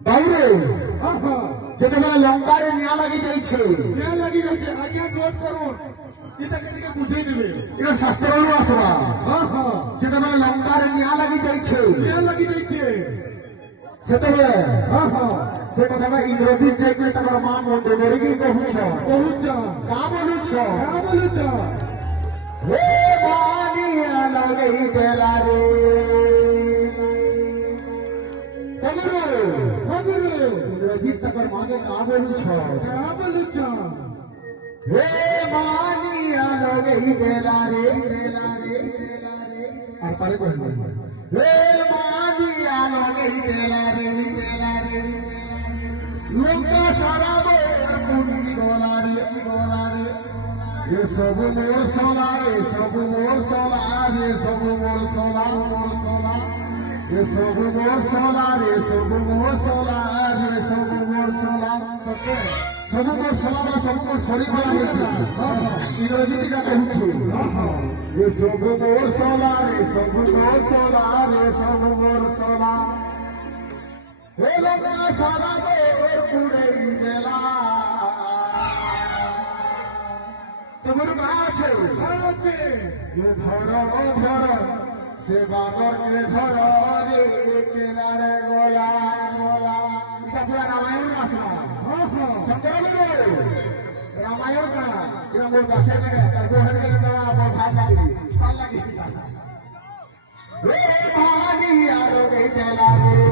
বাইরে যেତେବେଳେ লঙ্কারে নিয়া লাগি যাইছে আজ্ঞা নোট করুন এটাকে ଟିକେ বুঝাই দেবে এটা শাস্ত্রରୁ আসবা যেତେବେଳେ লঙ্কারে নিয়া লাগি যাইছে সেତେବେଳେ ସେ କଥାଟା ଇଂରେଜୀ ଯାଇକି ତାଙ୍କର ମା ମନ୍ଦିର ଧରିକି କହୁଛ କା ବୋଲୁଛ ହେ ବାନିଆ ଲଗେଇ ଦେଲା ରେ ইংরেজি তাকর মাকে কা বলুছ হে বানিয়া লগেই দেলা রে আর পারে কইব হে বানিয়া লগেই দেলা রে লঙ্কা সারা মোর পুরি গলা রে এ সব মোর সোলা রে সব মোর সোলা রে সব মোর সোলা এ সব মোর সোলা রে সব মোর সোলা রে সব মোর সোলা ସବୁ ମୋର ସଲା ବେଳେ ସବୁ ମୋର ସରି ଖରା ହଉଛି ଇଂରେଜୀ টিকা କହୁଛୁ ଏ ସବୁ ମୋର ସଲା ରେ ସବୁ ମୋର ସଲା ରେ ସବୁ ମୋର ସଲା हे लंका सारा मोर पुड़ई देला তোমার মা আছে ये ধর সে বাগরকে ধর রে কেনারে গোলা এটা পুরা রামায়ণ আসলা শঙ্কর রামায়ণ না এটা মোর দাসে লাগে তারপর হয়ে গেল না আমার ভাই লাগি রে ভাগি আর এই দেলা রে